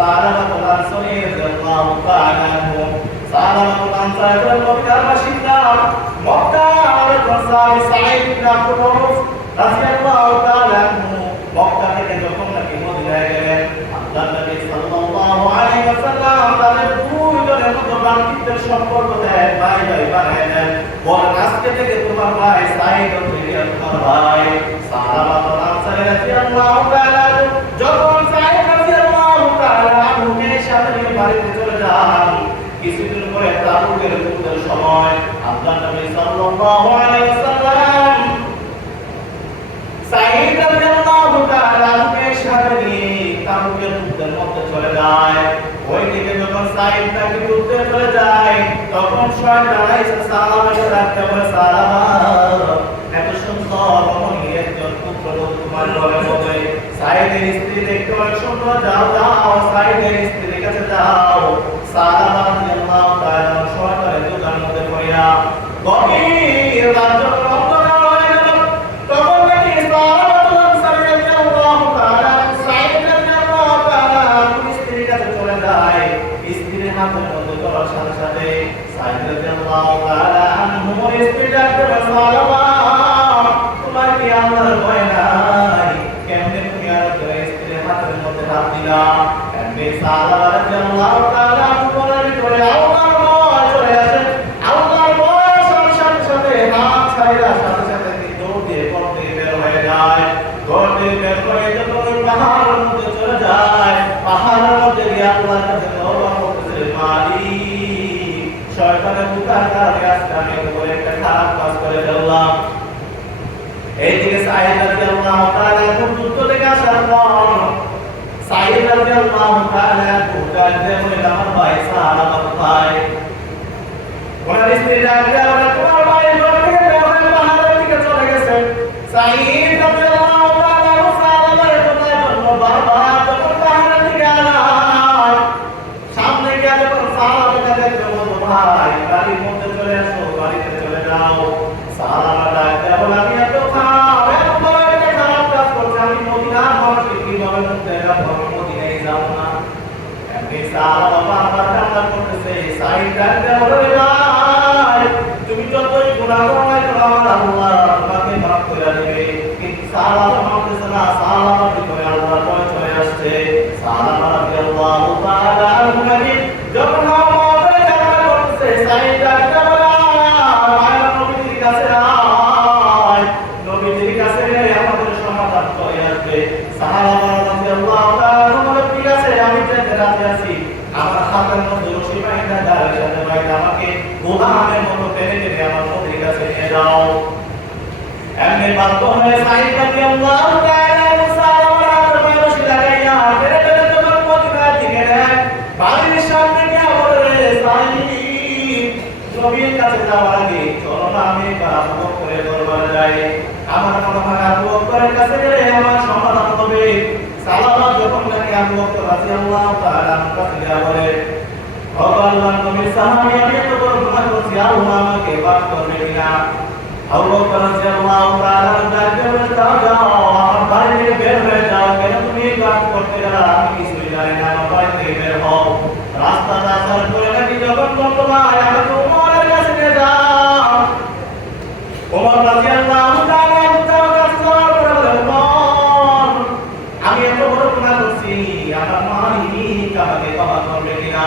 সালামাতুল আনসারী রাদিয়াল্লাহু তাআলা আনহু সালামাতুল আনসারী মক্কার বাসিন্দা মক্কার সাহাবী সাঈদ ইবনে আবু ওয়াক্কাস রাদিয়াল্লাহু তাআলা আনহু মক্কা থেকে যখন নাকি মদিনায় গেলেন আল্লাহ নবী সাল্লাল্লাহু আলাইহি ওয়াসাল্লাম তাদের দুই জনের মধ্যে ভ্রাতৃত্বের সম্পর্ক দেয় ভাই ভাই বানায় দেন বলেন আজকে থেকে তোমার ভাই সাঈদ হচ্ছে তোমার ভাই সাহাবাতুল আনসারী রাদিয়াল্লাহু তাআলা যখন সাঈদ রাদিয়াল্লাহু তাআলা আনহুকে সাথে নিয়ে বাড়িতে চলে যান কিছুদিন পরে তাবুকের যুদ্ধের সময় আল্লাহ নবী সাল্লাল্লাহু আলাইহি ওয়াসাল্লাম সাঈদ রাদিয়াল্লাহু তাআলা আনহুকে সাথে নিয়ে তাবুকের যুদ্ধের মধ্যে চলে যায়। ওই দিকে যখন সাঈদ তাকে যুদ্ধে চলে যায়, তখন শয়তান এসে সালামাকে ডাকতে বলে, সালামা এত সুন্দর রমণী একজন পুত্রবধূ তোমার ঘরের মধ্যে সাঈদের স্ত্রী দেখতে অনেক সুন্দর। যাও যাও সাঈদের স্ত্রীর কাছে যাও। সালামা রাদিয়াল্লাহু তাআলা নাকি সালামাতুল আনসারী রাদিয়াল্লাহু তাআলা সাঈদ রাদিয়াল্লাহু তাআলা স্ত্রীর কাছে চলে যায় স্ত্রীর হাতের মধ্যে ধরার সাথে সাথে সাঈদ রাদিয়াল্লাহু তাআলা আনহু স্ত্রী ডাকতে বলে সালামা তোমার কি আল্লাহর ভয় নাই কেমনে তুমি আর তোমার স্ত্রীর হাতের মধ্যে হাত দিলা এমনি সালামা রাদিয়াল্লাহু তাআলা আনহু বলেন করে আল্লাহর ভয় চলে আসে আল্লাহর ভয় সাথে সাথে সাথে হাত ছাইরা সাথে সাথে তিনি দৌড় দিয়ে ঘর থেকে বের হয়ে যায় ঘর থেকে বের হয়ে যখন ওই পাহাড়ের মধ্যে চলে যায় পাহাড়ের মধ্যে গিয়ে আল্লাহর কাছে তওবা করতেছে মালিক মুখার কারণে আজকে আমি বলে একটা খারাপ কাজ করে ফেললাম। এইদিকে সাইদ রাদিয়াল্লাহু তাআলা খুব যুদ্ধ থেকে আসার পর সাইদ রাদিয়াল্লাহু তাআলা কাঁদতে বলে আমার ভাই, সাহাবা ভাই ওনার স্ত্রী ওরা তোমার ভাই ঘর থেকে পাহাড়ের দিকে চলে গেছে। সাইদ রাদিয়াল্লাহু তাআলা সাহাবাদের কথার জন্য বারবার যখন পাহাড়ের দিকে আনায় সামনে গিয়ে যখন সাহাবাদের কাছে বলতো ভাই বাড়ির মধ্যে চলে আসো বাড়িতে চলে যাও সাহাবারা ডাকতে বলে আমি এত খারাপ এত বড় একটা খারাপ কাজ করছি আমি মদিনার মানুষকে কীভাবে মুক্তি রাখব আমি মদিনায় যাব না এমনি সাহাবা বারবার কান্না করতেছে সাইড ডাকতে বলে ভাই তুমি যতই গুনাহ করো আমার আল্লাহ তোমাকে মাফ করে দিবে কিন্তু সাহাবা মানতেছে না সাহাবা ভিতরে আল্লাহর ভয় চলে আসছে সাহাবা রাদিয়াল্লাহু তাআলা আনহু যখন আমাদের কান্না করতেছে সাইড ডাকতে মায়ের নবীর কাছে আয় নবীর কাছে আমাদের সমাধান চলে আসবে সাহাবা রাদিয়াল্লাহু তাআলা ঠিক আছে আমি যেতে রাজি আছি। আমার হাতের মধ্যে বাইন্ধা দাঁড়ের সাথে বাইন্ধা আমাকে গোলামের মতো টেনে টেনে আমার নবীর কাছে নিয়ে যাও এমনি বাধ্য হয়ে সাইদ রাদিয়াল্লাহু তাআলা নবীর কাছে যাওয়ার আগে চলো না আমি একবার আবু বকরের দরবারে যাই আমার মনে হয় আবু বকরের কাছে গেলে আমার সমাধান হবে সালামা যখন নাকি আবু বকর রাদিয়াল্লাহু তাআলা আমার কাছে বলে ও আল্লাহর নবী সাহাবী আমি এত বড় গুনাহ করছি আল্লাহ আমাকে মাফ করবে কিনা আবু বকর রাদিয়াল্লাহু তাআলা ডাকতে বলে যাও যাও আমার বাড়ি থেকে বের হয়ে যাও কেন তুমি এই কাজ করতে গেলে আমি কিছুই জানি না আমার বাড়ি থেকে বের হও রাস্তা রাস্তার করে নাকি যখন বলতো ভাই আমাকে উমরের কাছে নিয়ে যাও ওমর রাদিয়াল্লাহু তাআলা তার কাছে যাওয়ার পরে বলে উমর আমি এত বড় গুনাহ করছি আমার মালিক আমাকে ক্ষমা করবে কিনা।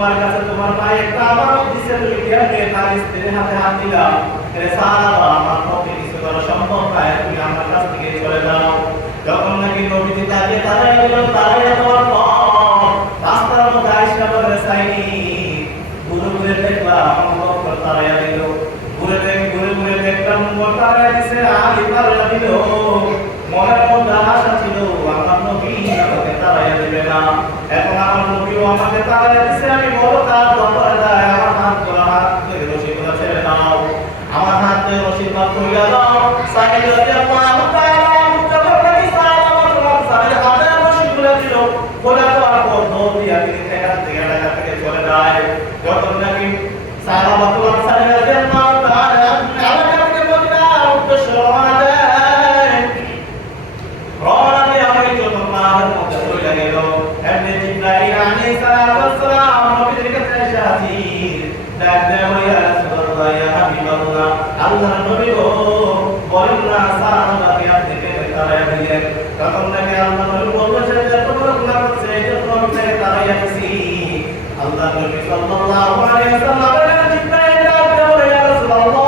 তোমার কাছে তোমার ভাই একটা আমার অফিসে লিখিয়া দিয়ে তার স্ত্রীর হাতে হাত দিলাম। রে সারা আমার পক্ষে কিছু করা সম্ভব নয়, তুমি আমার কাছ থেকে চলে যাও। যখন নাকি নবীজি তাকে তারাই দিল তারাই তোমার রাস্তার মধ্যে আইসা করে দেখলাম তারাইয়া দিল। ঘুরে দেখ, ঘুরে ঘুরে দেখলাম তারাইয়া দিছে তারাইয়া দিল। মনের মধ্যে আশা ছিল, আমার নবী আমাকে তারাইয়া দিবে না। এখন আমার নবীও আমাকে তারাইয়া দিছে যখন নাকি সাহাবাতুল আনসার রাদিয়াল্লাহু তাআলা আল্লাহ নবী বলতেছেন যে তোমরা গুনাহ করছে এই জন্য আমি তাকে তাড়াইয়া দিছি আল্লাহ নবী সাল্লাল্লাহু আলাইহি ওয়াসাল্লাম জিবরাইল ডাক দেয় ইয়া রাসূলুল্লাহ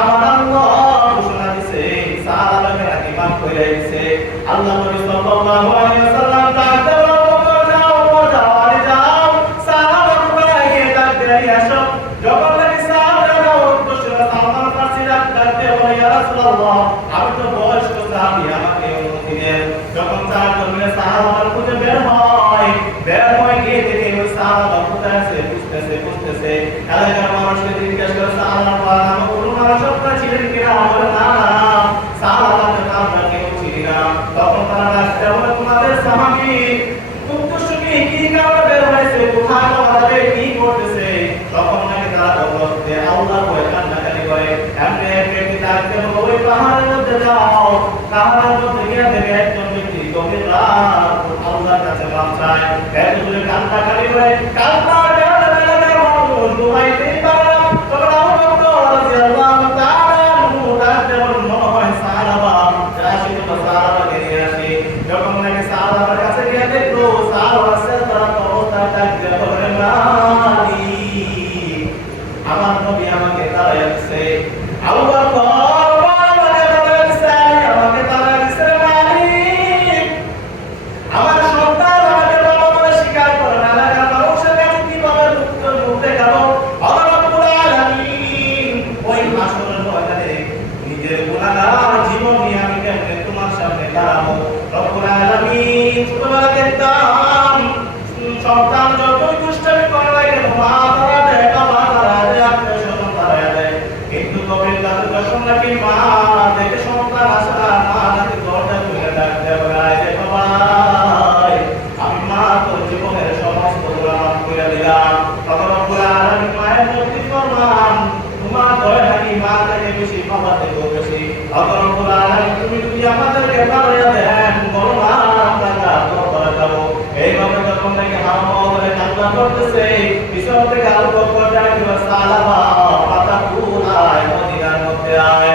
আমার আল্লাহ ঘোষণা দিছে সাহাবাকে নাকি মাফ করে দিছে আল্লাহ নবী সাল্লাল্লাহু আলাইহি ওয়াসাল্লাম ডাক দেয় বলো যাও যাও আরে যাও সাহাবাকে গিয়ে ডাক দেয় আসো যখন নাকি সাহাবারা উদ্দেশ্য সালমান ফারসি ডাক ডাক দেয় বলে ইয়া রাসূলুল্লাহ আমি তো বয়স্ক সাহাবী আমাকে অনুমতি দেন যখন চারজন মিলে সাহাবারা খুঁজে বের হয় বের হয়ে গিয়ে দেখে ওই বুঝতেছে বুঝতেছে না তখন তারা কান্নাকাটি করে। এমনি দেখে একজন ব্যক্তি গভীর আল্লাহর কাছে মাপ চায় এত দূরে কান্নাকাটি করে কান্না কান্না কান্না মানুষ ঘুমাইতেই পারে না তখন আবু বকর রাদিয়াল্লাহু তাআলা আনহু ডাকতে বলল মনে হয় সাহাবা যা আসি তো সাহাবাকে নিয়ে আসি যখন নাকি সাহাবার কাছে গিয়ে দেখল সাহাবা সেজদার অবস্থায় ডাকতে বলে মালিক আমার নবী আমাকে তাড়াইয়া দিছে আবু বকর আমাকে তাড়াইয়া দিছে আমাকে তাড়াইয়া দিছে মালিক আমার সন্তান আমাকে বাবা বলে স্বীকার করে না এলাকার মানুষের কাছে কীভাবে মুক্ত মুক্তে গেল আল্লাহ রাব্বুল আলামিন ওই হাসরের ময়দানে নিজের গুনাহগার জীবন নিয়ে আমি কেমনে তোমার সামনে দাঁড়াবো রব্বুল আলামিন ছোটবেলা দেখতাম সন্তান যতই দুষ্টামি করে না কেন মা তারা দেয় বাবা তারা দেয় আত্মীয় স্বজন তারা দেয় কিন্তু কবির কাছে যখন নাকি মা দেখে সন্তান আসে না মা নাকি দরজা খুলে ডাকতে বলে আয় রে বাবা আমি তোর জীবনের সমস্ত গুনাহ মাফ করে দিলাম তখন রব্বুল আলামিন মায়ের মুক্তি করলাম তোমার দয়া নাকি মা থেকে বেশি বাবা থেকেও বেশি তখন রব্বুল আলামিন তুমি যদি আমাদেরকে বাড়িয়ে দেন বলো মা আমরা কাজ করে যাব এইভাবে যখন নাকি হাম বলে কান্না করতেছে পিছন থেকে আলু বকর যায় কিংবা পাতা ফুল আয় মদিনার মধ্যে আয়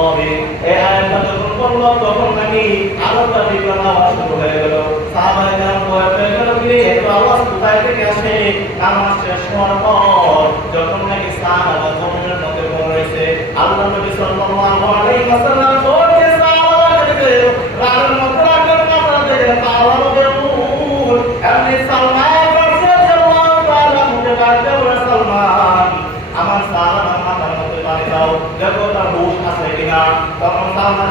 মাকাবি এই আয়াতটা যখন পড়ল তখন নাকি আলোটা বিকরাম আওয়াজ শুরু হয়ে গেল। সাহাবায়ে কেরাম ভয় পেয়ে গেল কি এত আওয়াজ কোথায় থেকে আসে? নামাজ শেষ হওয়ার পর যখন নাকি সাহাবা জমিনের মধ্যে পড়ে রয়েছে, আল্লাহ নবী সাল্লাল্লাহু আলাইহি ওয়াসাল্লাম বলছে সাহাবাদেরকে রানের মধ্যে রাখেন কাপড় দিয়ে তাওয়ার বেউল এমনি সালমান রাদিয়াল্লাহু তাআলা মুখে কাটতে বলে সালমান আমার সালাম মাথার মধ্যে পানি দাও দেখো তার হুশ আছে কিনা তখন সালমান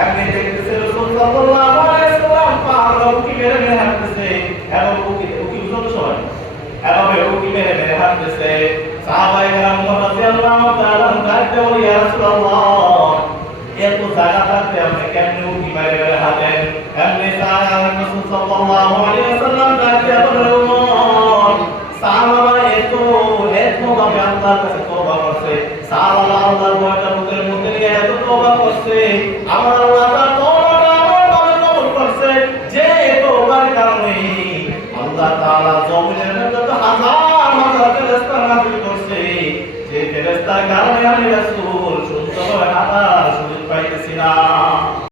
আমি রাসূল সাল্লাল্লাহু আলাইহি ওয়াসাল্লাম বলেন সাহাবাকে জানাতে দাও এত জায়গা থাকতে আপনি কেমনে উঠি বাইরে বাইরে হাতেন এমনি সারা রাসূল সাল্লাল্লাহু আলাইহি ওয়াসাল্লাম ডাকতে বলে উমর সাহাবা এত এত ভাবে আল্লাহর কাছে তওবা করছে। সাহাবা আল্লাহর ভয়টা মুখের মধ্যে নিয়ে এত তওবা করছে। আমার আল্লাহ তার তওবাটা আমার ভাবে কবুল করছে যে তওবার কারণে আল্লাহ তাআলা জমিনের মধ্যে হাজার হাজার ফেরেশতা নাযিল করছে। যে ফেরেশতার কারণে আমি রাসূল